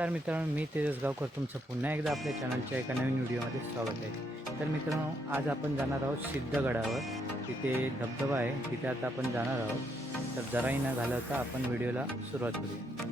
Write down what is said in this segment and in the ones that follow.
नमस्कार मित्रांनो, मी तेजस गावकर तुमचं पुन्हा एकदा आपल्या चॅनलच्या एका नवीन व्हिडिओमध्ये स्वागत आहे। तर मित्रांनो, आज आपण जाणार आहोत सिद्धगडावर। तिथे धबधबा आहे, तिथे आता आपण जाणार आहोत। तर जराही न घालवता आपण व्हिडिओला सुरुवात करूया।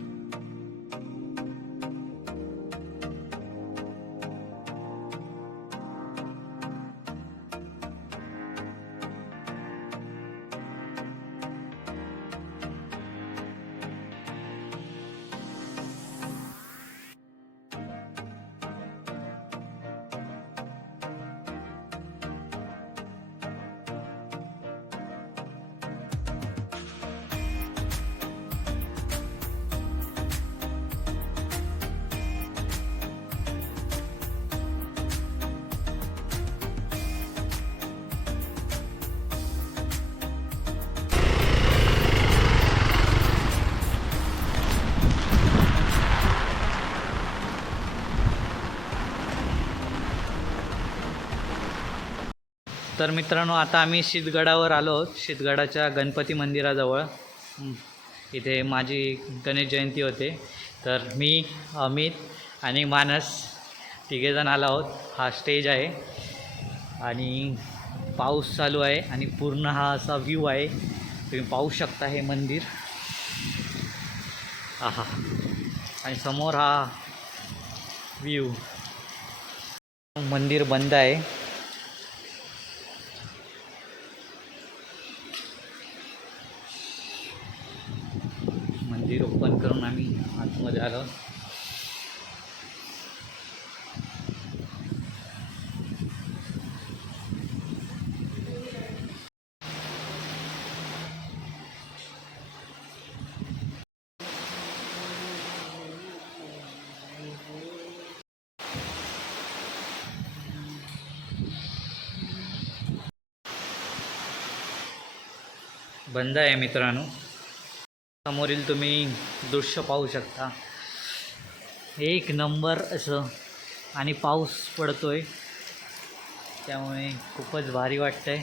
तर मित्रांनो, आता आम्ही सिद्धगडावर आलो आहोत। सिद्धगडाच्या गणपती मंदिराजवळ इथे माझी गणेश जयंती होते। तर मी, अमित आणि मानस तिघेजण आलो आहोत। हा स्टेज आहे आणि पाऊस चालू आहे आणि पूर्ण हा असा व्ह्यू आहे, तुम्ही पाहू शकता हे मंदिर। आहा, आणि समोर हा व्ह्यू। मंदिर बंद आहे। मंदिर ओपन करून आम्ही आतमध्ये आलो। बंद आहे मित्रांनो, समोरील तुम्ही दृश्य पाहू शकता। एक नंबर असं, आणि पाऊस पडतोय त्यामुळे खूपच भारी वाटतंय।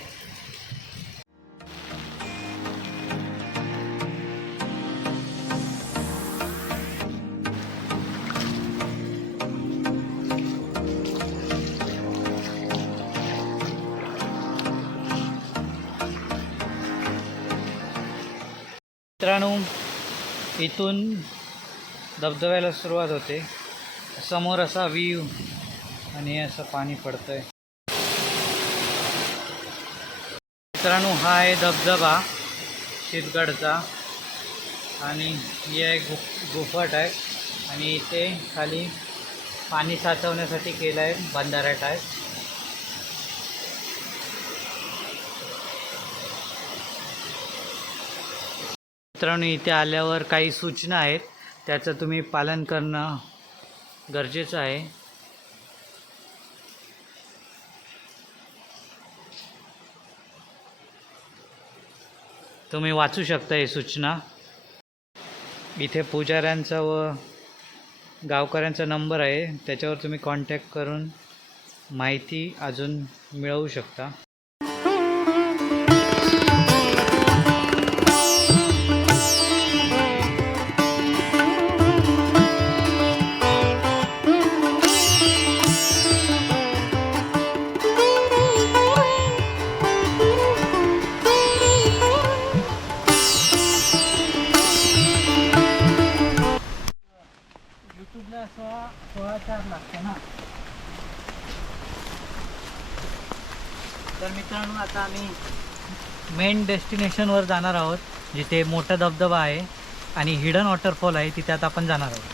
मित्रांनो, इथून धबधब्याला सुरुवात होते। समोर असा व्ह्यू आणि असं पाणी पडतंय। मित्रांनो, हा आहे धबधबा सिद्धगडचा आणि ही आहे गुफट आहे आणि इथे खाली पाणी साचवण्यासाठी केलं आहे बंधारा टाईप। मित्रांनो, इथे आल्यावर काही सूचना आहेत, त्याचं तुम्ही पालन करणं गरजेचं आहे। तुम्ही वाचू शकता ही सूचना। इथे पुजाऱ्यांचा व गावकऱ्यांचा नंबर आहे, त्याच्यावर तुम्ही कॉन्टॅक्ट करून माहिती अजून मिळवू शकता। यूट्यूबला 16:4 लागते ना। तर मित्रांनो, आता आम्ही मेन डेस्टिनेशनवर जाणार आहोत, जिथे मोठा धबधबा आहे आणि हिडन वॉटरफॉल आहे, तिथे आता आपण जाणार आहोत।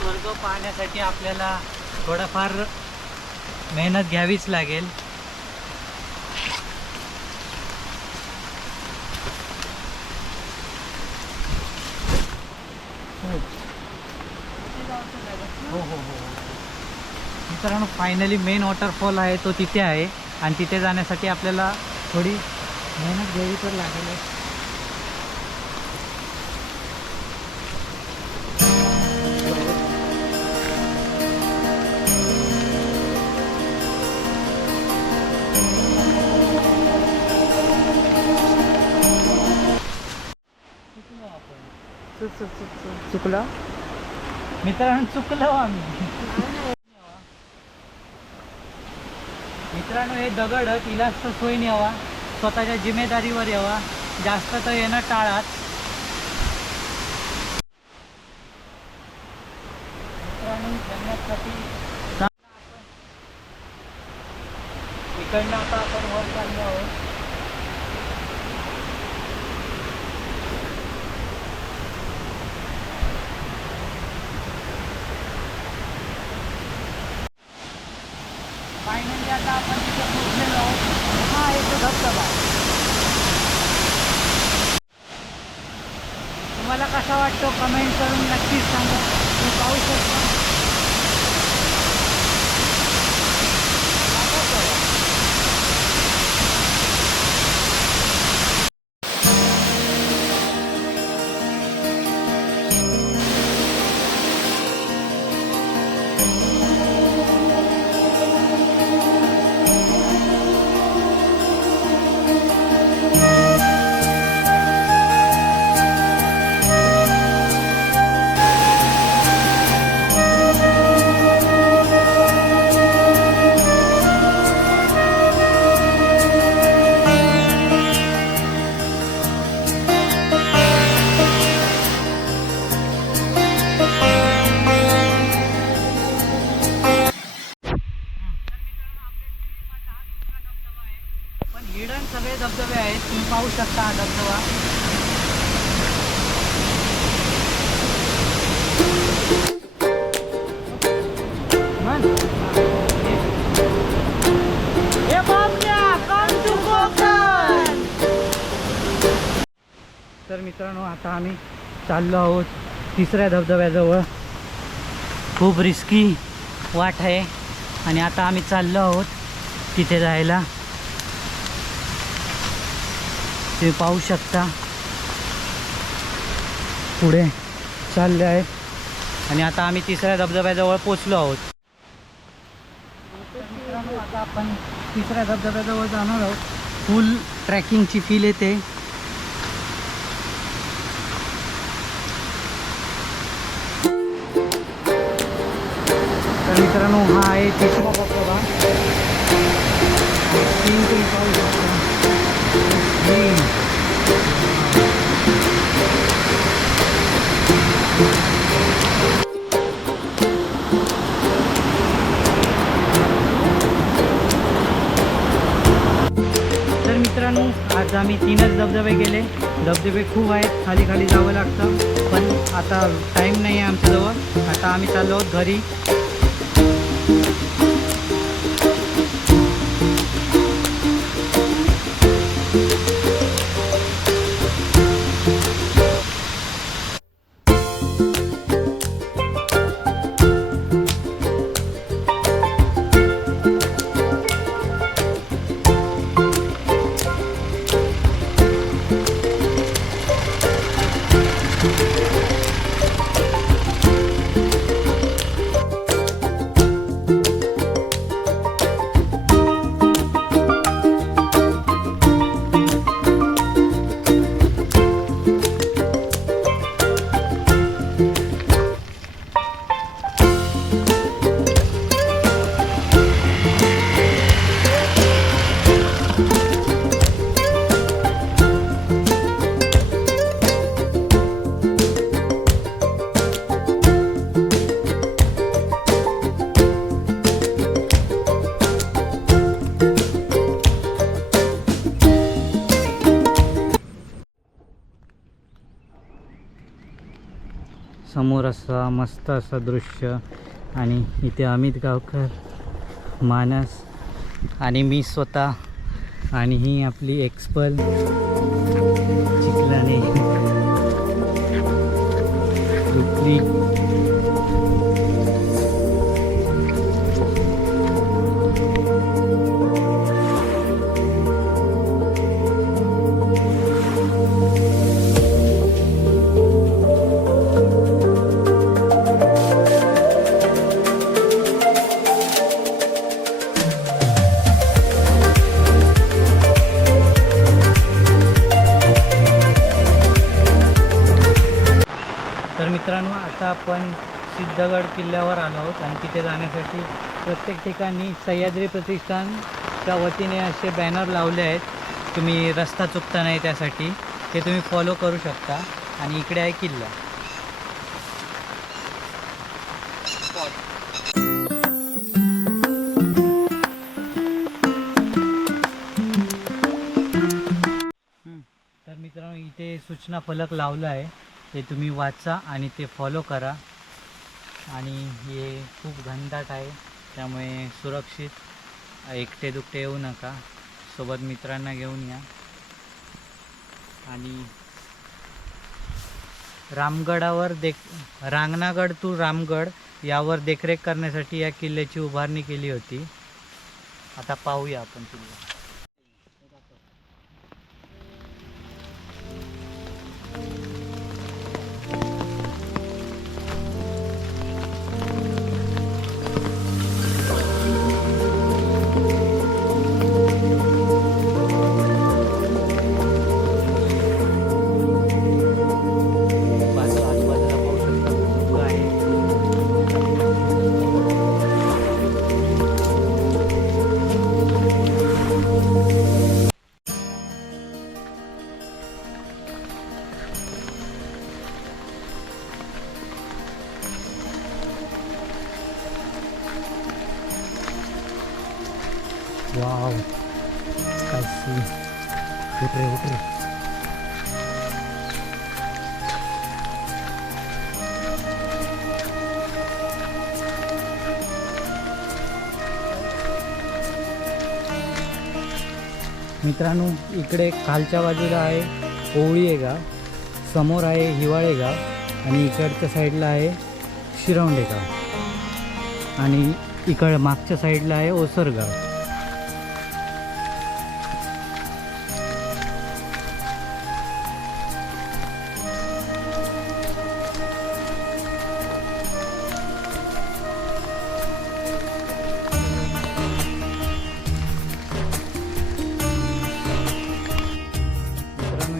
स्वर्ग पाहण्यासाठी आपल्याला थोडाफार मेहनत घ्यावीच लागेल। हो हो हो, मित्रांनो फायनली मेन वॉटरफॉल आहे तो तिथे आहे आणि तिथे जाण्यासाठी आपल्याला थोडी मेहनत घ्यावी तर लागेल. चुकलं मित्रांनो चुकलो आम्ही. मित्रांनो हे दगड इलाज सोयीने यावा, स्वतःच्या जिम्मेदारीवर यावा, जास्त तर येणं टाळाच. मित्रांनो जगण्यासाठी इकडनं आता आपण वर चाललो आहोत. फायनली आता आपण तिथे पोहोचलेलो आहोत. हा एक धबधबा. तुम्हाला कसा वाटतो कमेंट करून नक्कीच सांगा. तुम्ही पाहू शकता. हिडन सगळे धबधबे आहेत. तुम्ही पाहू शकता हा धबधबा. तर मित्रांनो आता आम्ही चाललो आहोत तिसऱ्या धबधब्याजवळ. खूप रिस्की वाट आहे आणि आता आम्ही चाललो आहोत तिथे जायला. तुम्ही पाहू शकता पुढे चालले आहेत आणि आता आम्ही तिसऱ्या धबधब्याजवळ पोचलो आहोत. मित्रांनो आता आपण तिसऱ्या धबधब्याजवळ जाणार आहोत. फुल ट्रॅकिंगची फील येते. तर मित्रांनो हा आहे तिसरा धबधबा. तुम्ही पाहू शकता. तर मित्रांनो आज आम्ही 3च धबधबे गेले. धबधबे खूप आहेत, खाली खाली जावं लागतं, पण आता टाईम नाही आहे आमच्याजवळ. आता आम्ही चाललो आहोत घरी. समोर असा मस्त असं दृश्य आणि इथे अमित गावकर, मानस आणि मी स्वतः आणि ही आपली एक्सपल चिखलाने आपण सिद्धगड किल्ल्यावर आलो आहोत आणि तिथे जाण्यासाठी प्रत्येक ठिकाणी सह्याद्री प्रतिष्ठानच्या वतीने असे बॅनर लावले आहेत. तुम्ही रस्ता चुकता नाही त्यासाठी ते तुम्ही फॉलो करू शकता. आणि इकडे आहे किल्ला. तर मित्रांनो इथे सूचना फलक लावला आहे, ते तुम्ही वाचा आणि ते फॉलो करा. आणि हे खूप घनदाट आहे त्यामुळे सुरक्षित एकटे दुकटे येऊ नका, सोबत मित्रांना घेऊन या. आणि रामगडावर रांगणागड टू रामगड यावर देखरेख करण्यासाठी या किल्ल्याची उभारणी केली होती. आता पाहूया आपण किल्ला. वाव, काय सीन. उठ रे. मित्रांनो इकडे खालच्या बाजूला आहे ओवळी गाव, समोर आहे हिवाळे गाव आणि इकडच्या साईडला आहे शिरवंडे गाव आणि इकड मागच्या साईडला आहे ओसर गाव.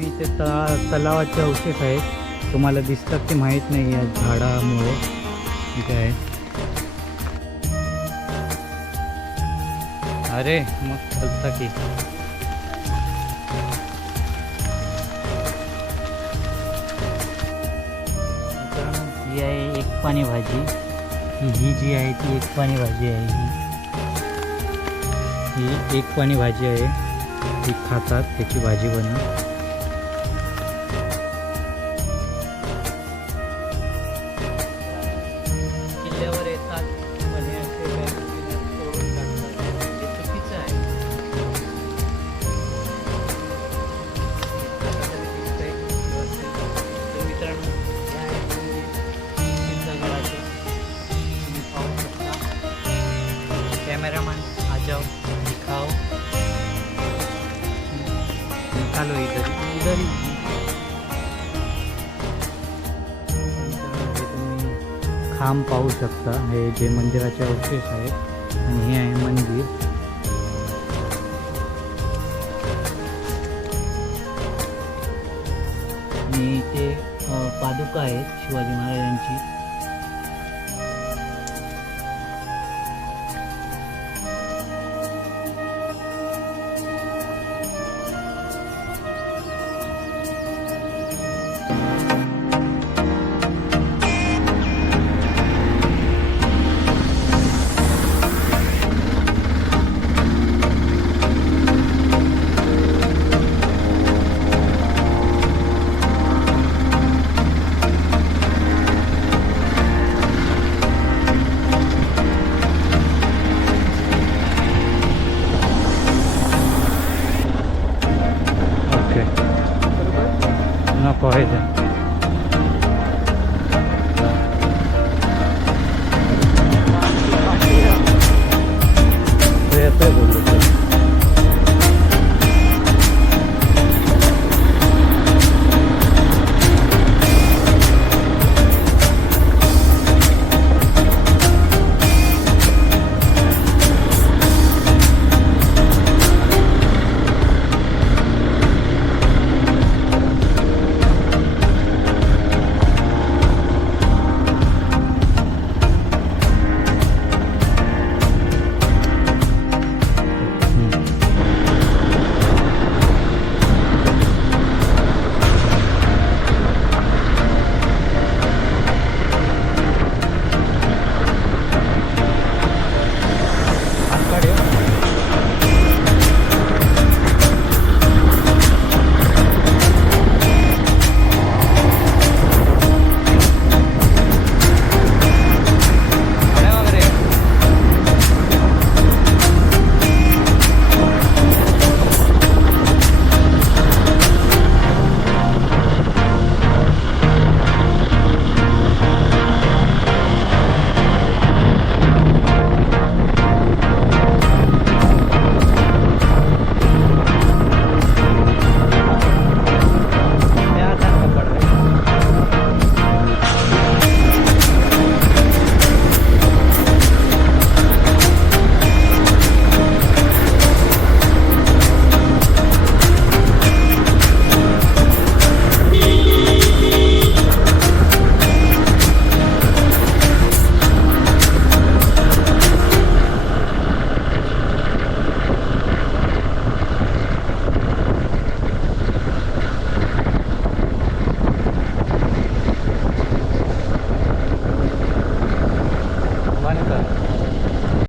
इथे तलावाचे अवशेष आहेत, तुम्हाला दिसतात ते माहीत नाही या झाडामुळे. इथे आहे. अरे मग चलता की. ही आहे एक पाणी भाजी. ही जी आहे ती एक पाणी भाजी आहे. ही एक पाणी भाजी आहे, ती खातात त्याची भाजी बनवून. किल्ल्यावर येतात आणि असे तोडून टाकतात, हे चुकीचं आहे. तर मित्रांनो हे आहे सिद्धगडाचे, तुम्ही पाहू शकता. कॅमेरामॅन आ जाओ, दिखाओ. निकालो इधर ही. खांब पाहू शकता, हे जे मंदिराचे अवशेष आहेत आणि हे आहे मंदिर. आणि इथे पादुका आहेत शिवाजी महाराजांची. नको आहे ते बोलू.